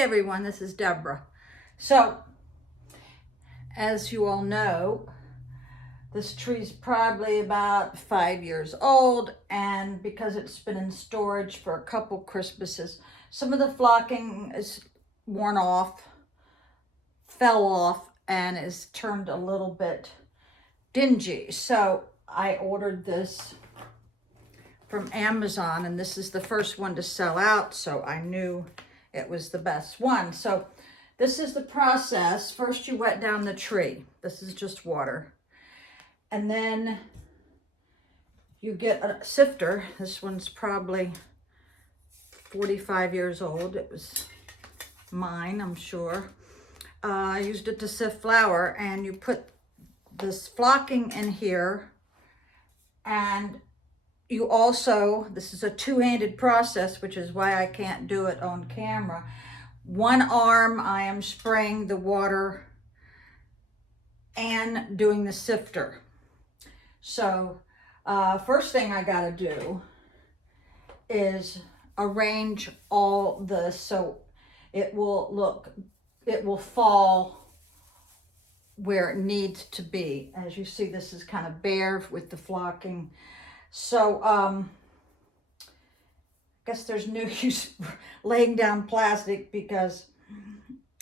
everyone, this is Deborah. So, as you all know, this tree's probably about 5 years old, and because it's been in storage for a couple Christmases, some of the flocking is worn off, fell off, and is turned a little bit dingy. So I ordered this from Amazon, and this is the first one to sell out, so I knew it was the best one. So this is the process. First you wet down the tree. This is just water. And then you get a sifter. This one's probably 45 years old. It was mine, I'm sure. I used it to sift flour, and you put this flocking in here, and you also, this is a two-handed process, which is why I can't do it on camera. One arm I am spraying the water and doing the sifter. So first thing I gotta do is arrange all this so it will fall where it needs to be. As you see, this is kind of bare with the flocking. So I guess there's no use laying down plastic because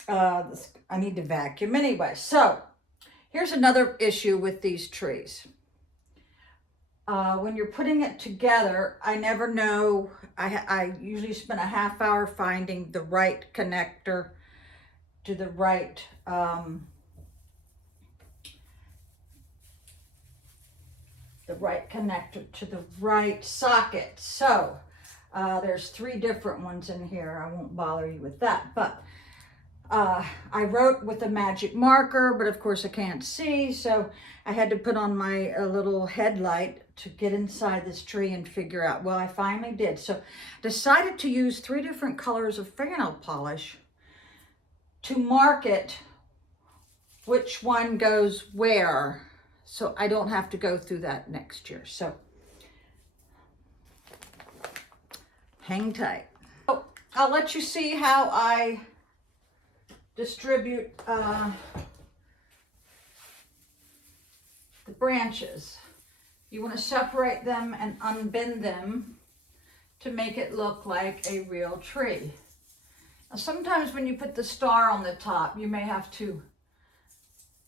I need to vacuum anyway. So here's another issue with these trees. When you're putting it together, I never know. I usually spend a half hour finding the right connector to the right connector to the right socket. So there's 3 different ones in here. I won't bother you with that, but I wrote with a magic marker, but of course I can't see, so I had to put on my little headlight to get inside this tree and figure out. Well, I finally did. So decided to use 3 different colors of fingernail polish to mark it which one goes where, so I don't have to go through that next year. So hang tight. So I'll let you see how I distribute the branches. You want to separate them and unbend them to make it look like a real tree. Now, sometimes when you put the star on the top, you may have to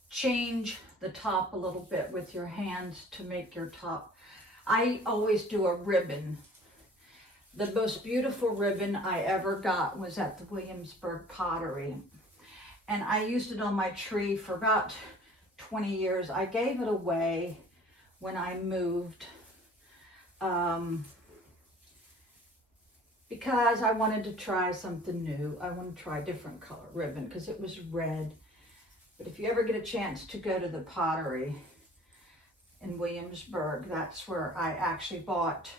change the top a little bit with your hands to make your top. I always do a ribbon. The most beautiful ribbon I ever got was at the Williamsburg Pottery. And I used it on my tree for about 20 years. I gave it away when I moved because I wanted to try something new. I wanted to try a different color ribbon because it was red. But if you ever get a chance to go to the Pottery in Williamsburg, that's where I actually bought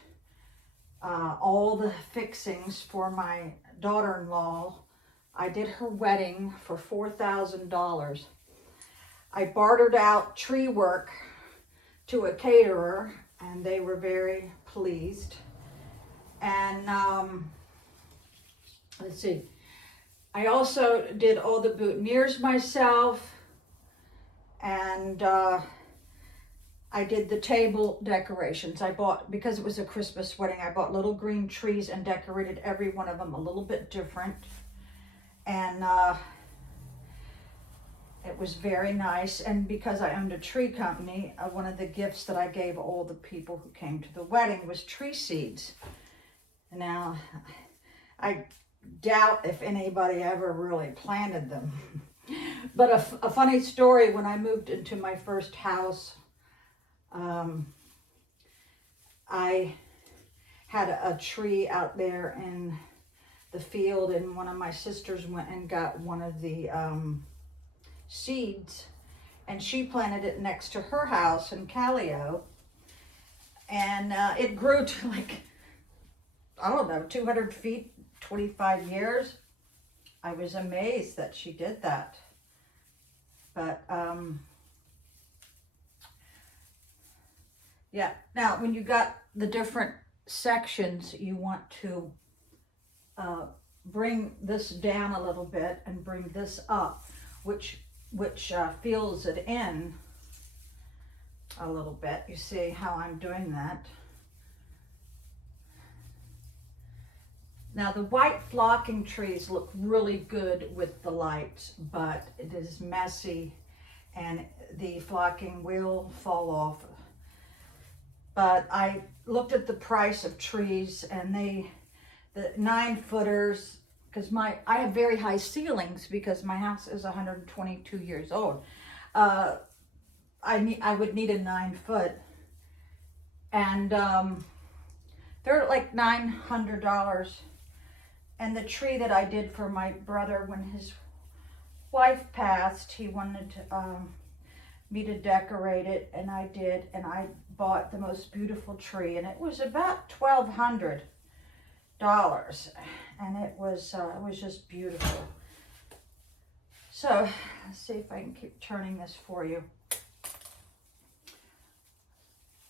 all the fixings for my daughter-in-law. I did her wedding for $4,000. I bartered out tree work to a caterer, and they were very pleased. And let's see, I also did all the boutonnieres myself, and I did the table decorations. I bought, because it was a Christmas wedding, I bought little green trees and decorated every one of them a little bit different. And it was very nice. And because I owned a tree company, one of the gifts that I gave all the people who came to the wedding was tree seeds. Now, I doubt if anybody ever really planted them. But a funny story, when I moved into my first house, I had a tree out there in the field, and one of my sisters went and got one of the seeds, and she planted it next to her house in Callio, and it grew to like, I don't know, 200 feet, 25 years. I was amazed that she did that. But yeah, now when you got the different sections, you want to bring this down a little bit and bring this up, which fills it in a little bit. You see how I'm doing that? Now the white flocking trees look really good with the lights, but it is messy and the flocking will fall off. But I looked at the price of trees, and the 9-footers, because I have very high ceilings because my house is 122 years old. I would need a 9-foot, and they're like $900. And the tree that I did for my brother when his wife passed, he wanted me to decorate it, and I did, and I bought the most beautiful tree, and it was about $1,200, and it was just beautiful. So let's see if I can keep turning this for you.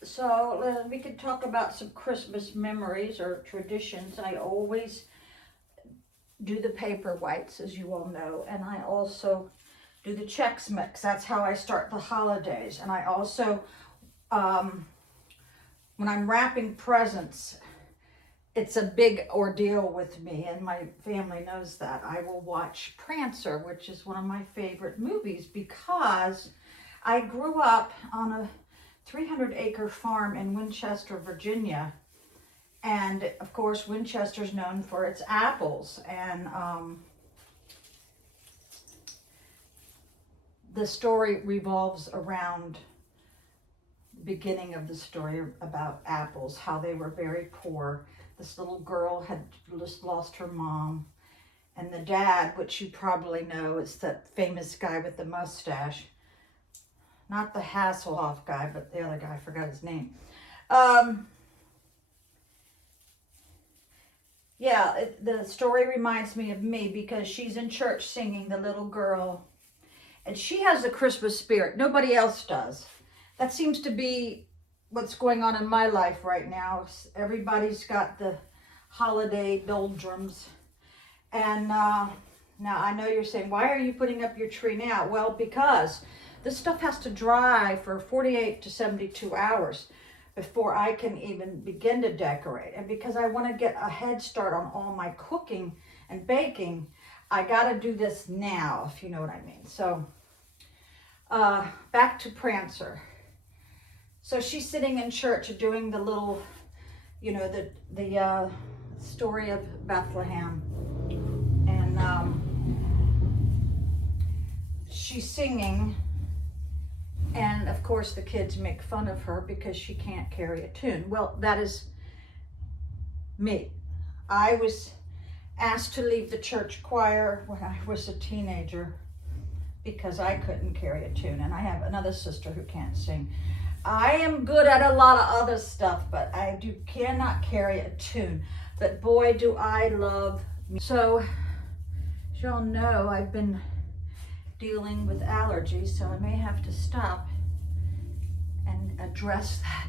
So we could talk about some Christmas memories or traditions. I always do the paper whites, as you all know, and I also do the Chex Mix. That's how I start the holidays. And I also, when I'm wrapping presents, it's a big ordeal with me, and my family knows that. I will watch Prancer, which is one of my favorite movies, because I grew up on a 300-acre farm in Winchester, Virginia. And of course, Winchester's known for its apples, and the story revolves around the beginning of the story about apples, how they were very poor. This little girl had just lost her mom, and the dad, which you probably know, is that famous guy with the mustache. Not the Hasselhoff guy, but the other guy, I forgot his name. Yeah, the story reminds me of me because she's in church singing, the little girl, and she has the Christmas spirit. Nobody else does. That seems to be what's going on in my life right now. Everybody's got the holiday doldrums. And now I know you're saying, why are you putting up your tree now? Well, because this stuff has to dry for 48 to 72 hours before I can even begin to decorate. And because I want to get a head start on all my cooking and baking, I got to do this now, if you know what I mean. So back to Prancer. So she's sitting in church doing the little, you know, the story of Bethlehem. And she's singing. And of course the kids make fun of her because she can't carry a tune. Well, that is me. I was asked to leave the church choir when I was a teenager because I couldn't carry a tune. And I have another sister who can't sing. I am good at a lot of other stuff, but I cannot carry a tune. But boy, do I love music. So, as y'all know, I've been dealing with allergies, so I may have to stop and address that.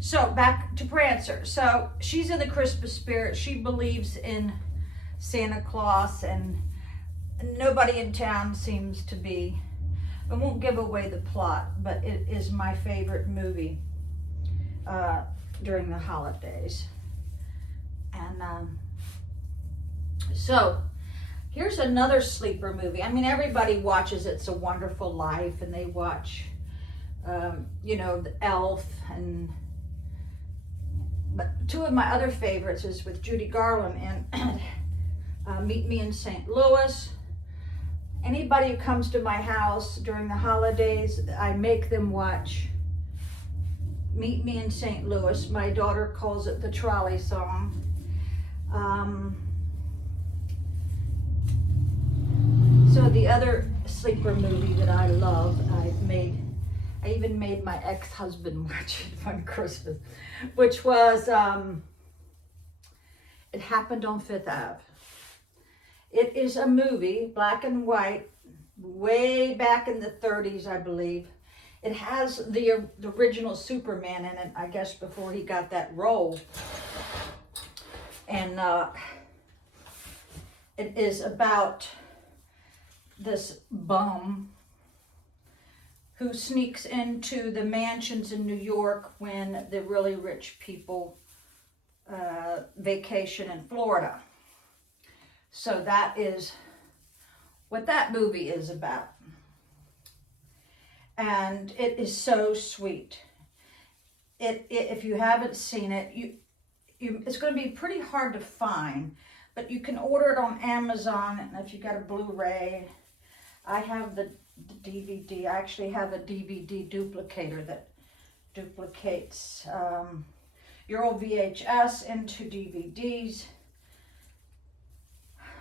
So back to Prancer. So she's in the Christmas spirit. She believes in Santa Claus, and nobody in town seems to be. I won't give away the plot, but it is my favorite movie during the holidays. And so here's another sleeper movie. I mean, everybody watches It's a Wonderful Life, and they watch, you know, The Elf. But two of my other favorites is with Judy Garland and Meet Me in St. Louis. Anybody who comes to my house during the holidays, I make them watch Meet Me in St. Louis. My daughter calls it the trolley song. So the other sleeper movie that I love, I even made my ex-husband watch it one Christmas, which was, It Happened on Fifth Ave. It is a movie, black and white, way back in the 30s, I believe. It has the original Superman in it, I guess, before he got that role. And It is about this bum who sneaks into the mansions in New York when the really rich people vacation in Florida. So that is what that movie is about. And it is so sweet. If you haven't seen it, it's going to be pretty hard to find, but you can order it on Amazon. And if you got a Blu-ray, I have the DVD. I actually have a DVD duplicator that duplicates your old VHS into DVDs,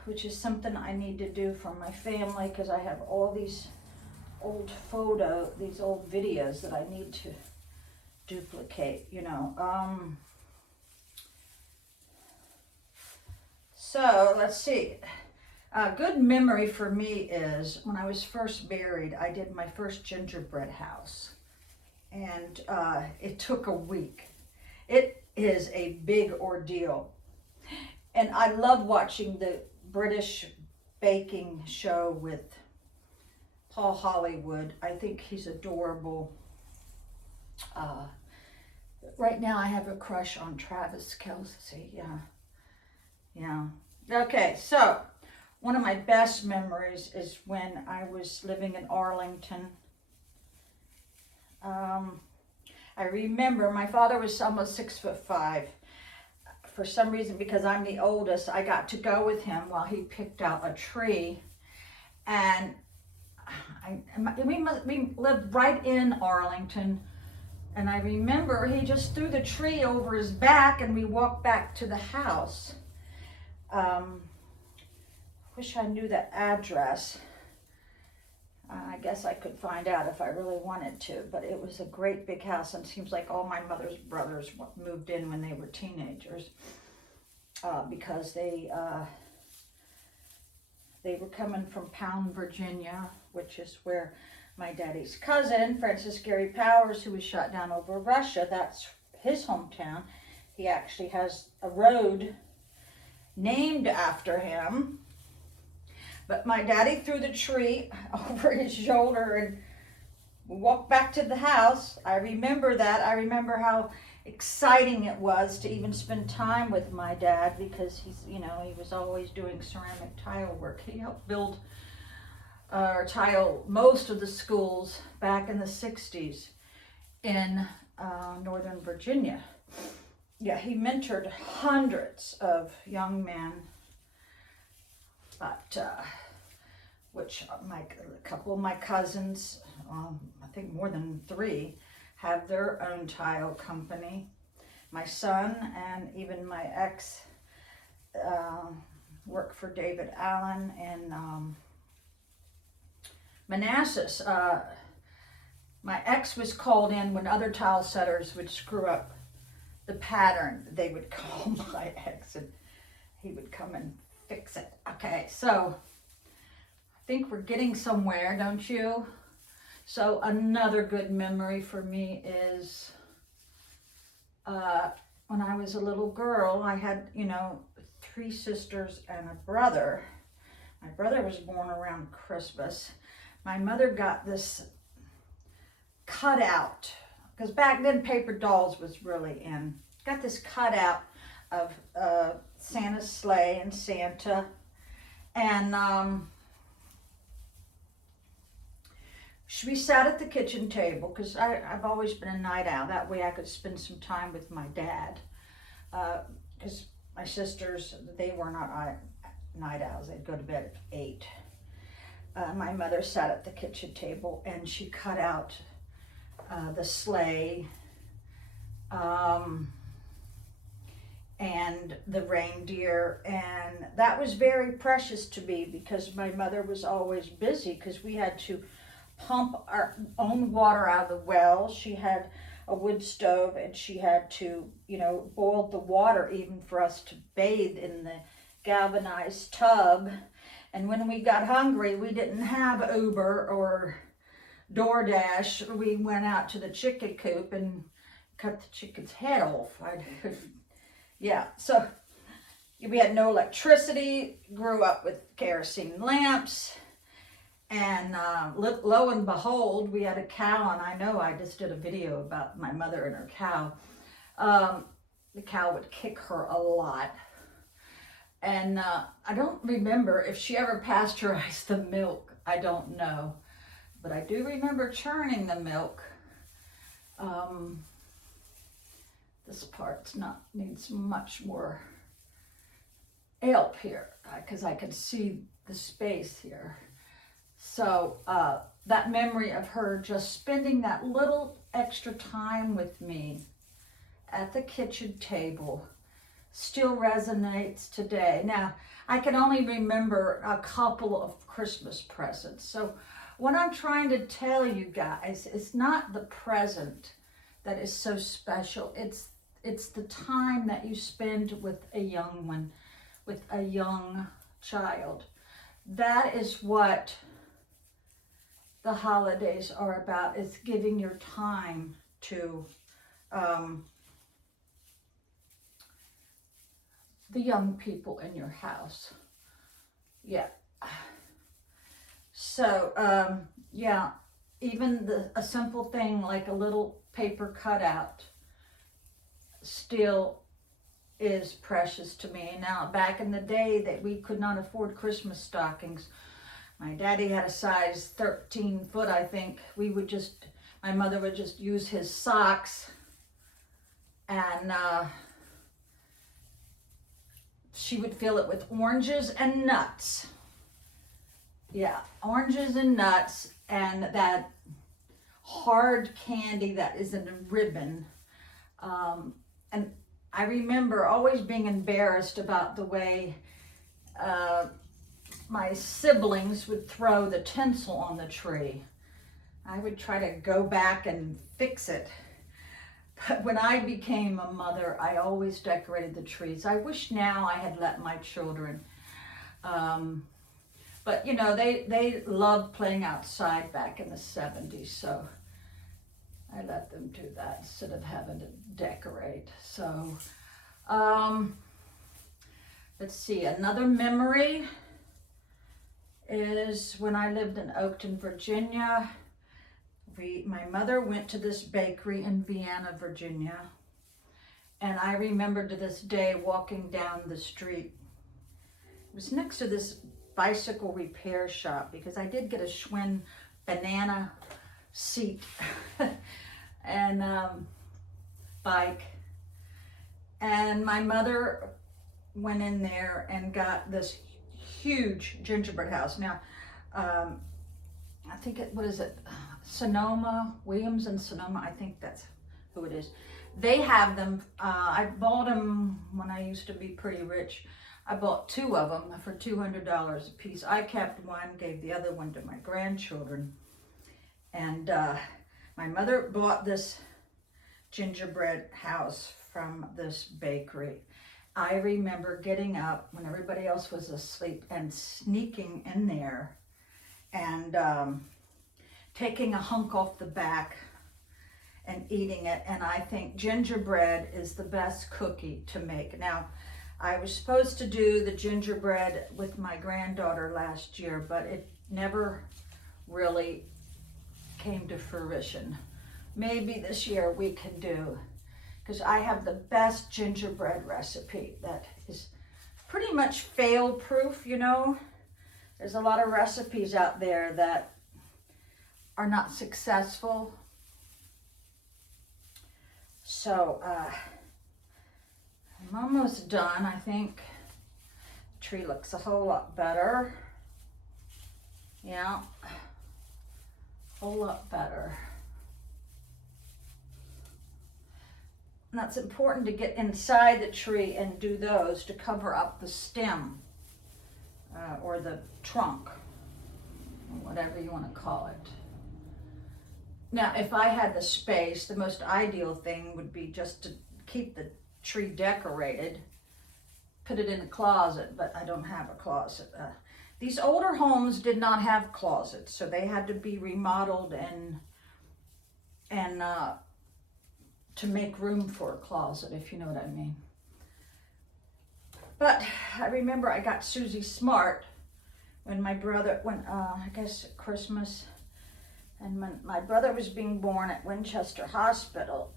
which is something I need to do for my family because I have all these old these old videos that I need to duplicate, you know. So let's see. A good memory for me is when I was first married, I did my first gingerbread house, and it took a week. It is a big ordeal, and I love watching the British baking show with Paul Hollywood. I think he's adorable. Right now I have a crush on Travis Kelce. Yeah. Okay, so one of my best memories is when I was living in Arlington. I remember my father was almost 6'5". For some reason, because I'm the oldest, I got to go with him while he picked out a tree. And we lived right in Arlington. And I remember he just threw the tree over his back and we walked back to the house. Wish I knew that address. I guess I could find out if I really wanted to, but it was a great big house, and it seems like all my mother's brothers moved in when they were teenagers because they were coming from Pound, Virginia, which is where my daddy's cousin, Francis Gary Powers, who was shot down over Russia, that's his hometown. He actually has a road named after him. But my daddy threw the tree over his shoulder and we walked back to the house. I remember that. I remember how exciting it was to even spend time with my dad because he was always doing ceramic tile work. He helped build or tile most of the schools back in the 60s in Northern Virginia. Yeah, he mentored hundreds of young men. But which a couple of my cousins, I think more than 3, have their own tile company. My son and even my ex work for David Allen in Manassas. My ex was called in when other tile setters would screw up the pattern. They would call my ex and he would come and fix it. Okay, so I think we're getting somewhere, don't you? So another good memory for me is when I was a little girl, I had, 3 sisters and a brother. My brother was born around Christmas. My mother got this cutout, because back then paper dolls was really in. Got this cutout of Santa's sleigh and Santa, and we sat at the kitchen table because I've always been a night owl. That way I could spend some time with my dad, because my sisters, they were not night owls. They'd go to bed at 8. My mother sat at the kitchen table and she cut out the sleigh and the reindeer, and that was very precious to me because my mother was always busy because we had to pump our own water out of the well. She had a wood stove and she had to, boil the water even for us to bathe in the galvanized tub. And when we got hungry, we didn't have Uber or DoorDash. We went out to the chicken coop and cut the chicken's head off. Yeah, so We had no electricity, grew up with kerosene lamps, and lo and behold, we had a cow, and I know I just did a video about my mother and her cow. The cow would kick her a lot. And I don't remember if she ever pasteurized the milk. I don't know. But I do remember churning the milk. This part's needs much more help here because I can see the space here. So that memory of her just spending that little extra time with me at the kitchen table still resonates today. Now, I can only remember a couple of Christmas presents. So what I'm trying to tell you guys is not the present that is so special. It's the time that you spend with a young one, with a young child. That is what the holidays are about, is giving your time to the young people in your house. Yeah. So, yeah, even a simple thing like a little paper cutout still is precious to me. Now, back in the day that we could not afford Christmas stockings, my daddy had a size 13 foot, I think. My mother would just use his socks, and she would fill it with oranges and nuts. Yeah, oranges and nuts, and that hard candy that is in a ribbon. And I remember always being embarrassed about the way my siblings would throw the tinsel on the tree. I would try to go back and fix it. But when I became a mother, I always decorated the trees. I wish now I had let my children. But you know, they loved playing outside back in the 70s, so I let them do that instead of having to decorate. So, let's see, another memory is when I lived in Oakton, Virginia. My mother went to this bakery in Vienna, Virginia, and I remember to this day walking down the street. It was next to this bicycle repair shop because I did get a Schwinn banana seat and bike, and my mother went in there and got this huge gingerbread house. Now, I think what is it? Sonoma, Williams and Sonoma, I think that's who it is. They have them. I bought them when I used to be pretty rich. I bought 2 of them for $200 a piece. I kept one, gave the other one to my grandchildren. And my mother bought this gingerbread house from this bakery. I remember getting up when everybody else was asleep and sneaking in there and taking a hunk off the back and eating it. And I think gingerbread is the best cookie to make. Now, I was supposed to do the gingerbread with my granddaughter last year, but it never really came to fruition. Maybe this year we can do, because I have the best gingerbread recipe that is pretty much fail-proof, you know. There's a lot of recipes out there that are not successful. So I'm almost done. I think the tree looks a whole lot better. Yeah, a whole lot better. And that's important to get inside the tree and do those to cover up the stem or the trunk, or whatever you want to call it. Now, if I had the space, the most ideal thing would be just to keep the tree decorated, put it in a closet, but I don't have a closet. These older homes did not have closets, so they had to be remodeled and to make room for a closet, if you know what I mean. But I remember I got Susie Smart when my brother, I guess Christmas, and when my brother was being born at Winchester Hospital.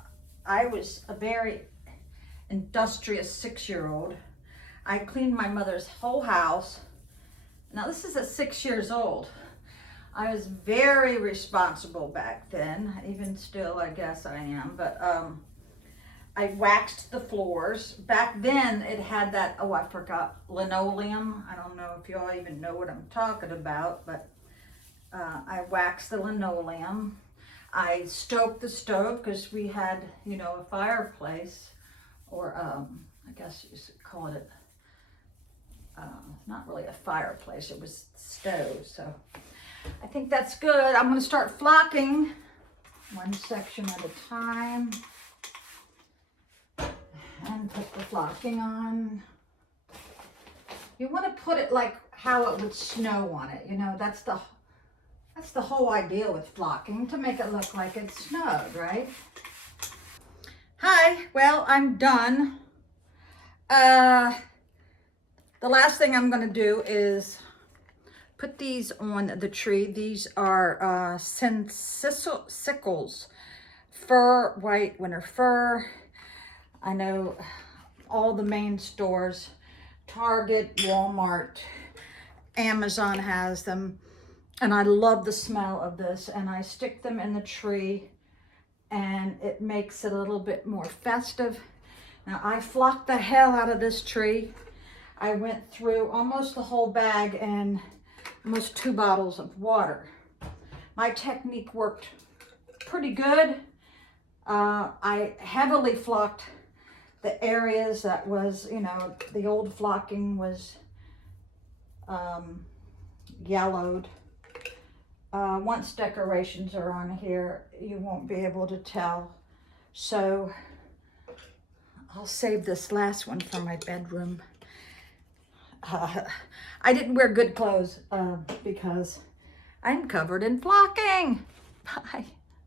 I was a very industrious 6-year-old. I cleaned my mother's whole house. Now this is at 6 years old. I was very responsible back then. Even still, I guess I am. But I waxed the floors. Back then it had that, oh, I forgot, linoleum. I don't know if y'all even know what I'm talking about, but I waxed the linoleum. I stoked the stove because we had, you know, a fireplace, or I guess you should call it not really a fireplace, it was stove. So I think that's good. I'm going to start flocking one section at a time and put the flocking on. You want to put it like how it would snow on it. You know, that's the whole idea with flocking, to make it look like it snowed, right? Hi, well, I'm done. The last thing I'm going to do is put these on the tree. These are sickles, fir, white winter fir. I know all the main stores, Target, Walmart, Amazon has them. And I love the smell of this. And I stick them in the tree and it makes it a little bit more festive. Now I flocked the hell out of this tree. I went through almost the whole bag and almost 2 bottles of water. My technique worked pretty good. I heavily flocked the areas that was, you know, the old flocking was yellowed. Once decorations are on here, you won't be able to tell. So I'll save this last one for my bedroom. I didn't wear good clothes because I'm covered in flocking. Bye.